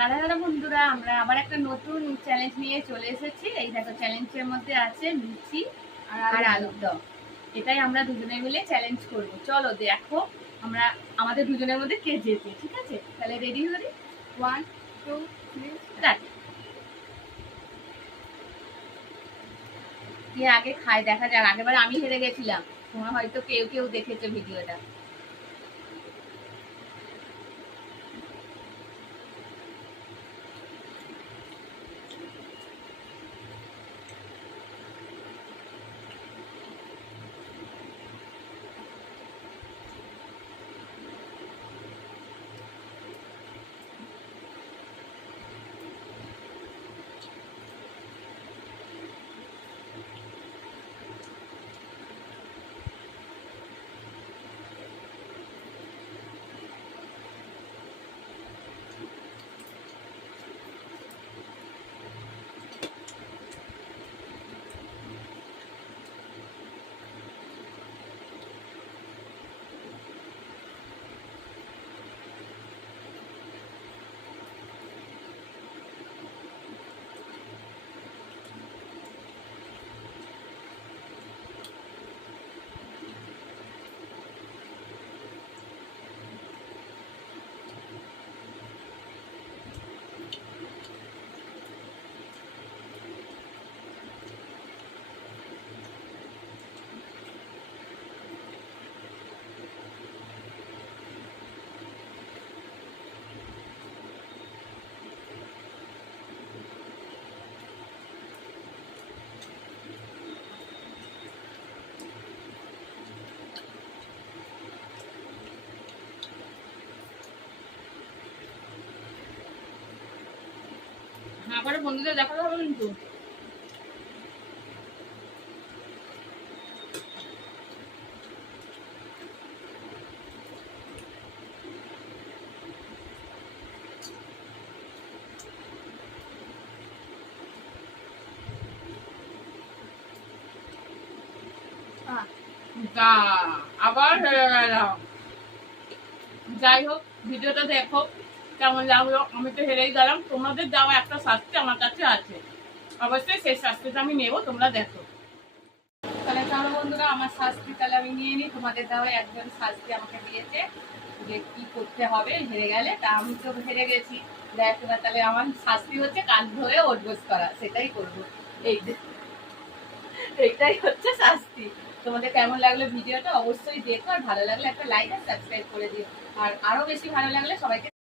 রাধা রাধা বন্ধুরা, আমরা আবার একটা নতুন চ্যালেঞ্জ নিয়ে চলে এসেছি। এই দেখো, চ্যালেঞ্জের মধ্যে আছে লুচি আর আলুর দম। এটাই আমরা দুজনে মিলে চ্যালেঞ্জ করব। চলো দেখো আমরা আমাদের দুজনের মধ্যে কে জেতে। ঠিক আছে, তাহলে রেডি করি। 1 2 3 স্টার্ট। কে আগে খায় দেখা যাক। আগেবার আমি হেরে গেছিলাম, তোমরা হয়তো কেউ কেউ দেখেছো ভিডিওটা। আবার বন্ধুদের দেখাতে হবে কিন্তু। আবার হেরে গেলাম। যাই হোক, ভিডিওটা দেখো কেমন লাগলো। আমি তো হেরেই গেলাম। তোমাদের দেওয়া একটা শাস্তি আমার কাছে আছে, অবশ্যই সেই শাস্তিটা আমি নেবো, তোমরা দেখো। তাহলে চলো বন্ধুরা, আমার শাস্তি তাহলে আমি নিয়ে নিই। তোমাদের দেওয়া একজন শাস্তি আমাকে দিয়েছে যে কি করতে হবে হেরে গেলে। তা আমি তো হেরে গেছি, দেখ এবার তাহলে আমার শাস্তি হচ্ছে কান ধরে ওঠবোস করা, সেটাই করবো। এই এইটাই হচ্ছে শাস্তি। তোমাদের কেমন লাগলো ভিডিওটা অবশ্যই দেখো, আর ভালো লাগলে একটা লাইক আর সাবস্ক্রাইব করে দিও। আর আরো বেশি ভালো লাগলে সবাইকে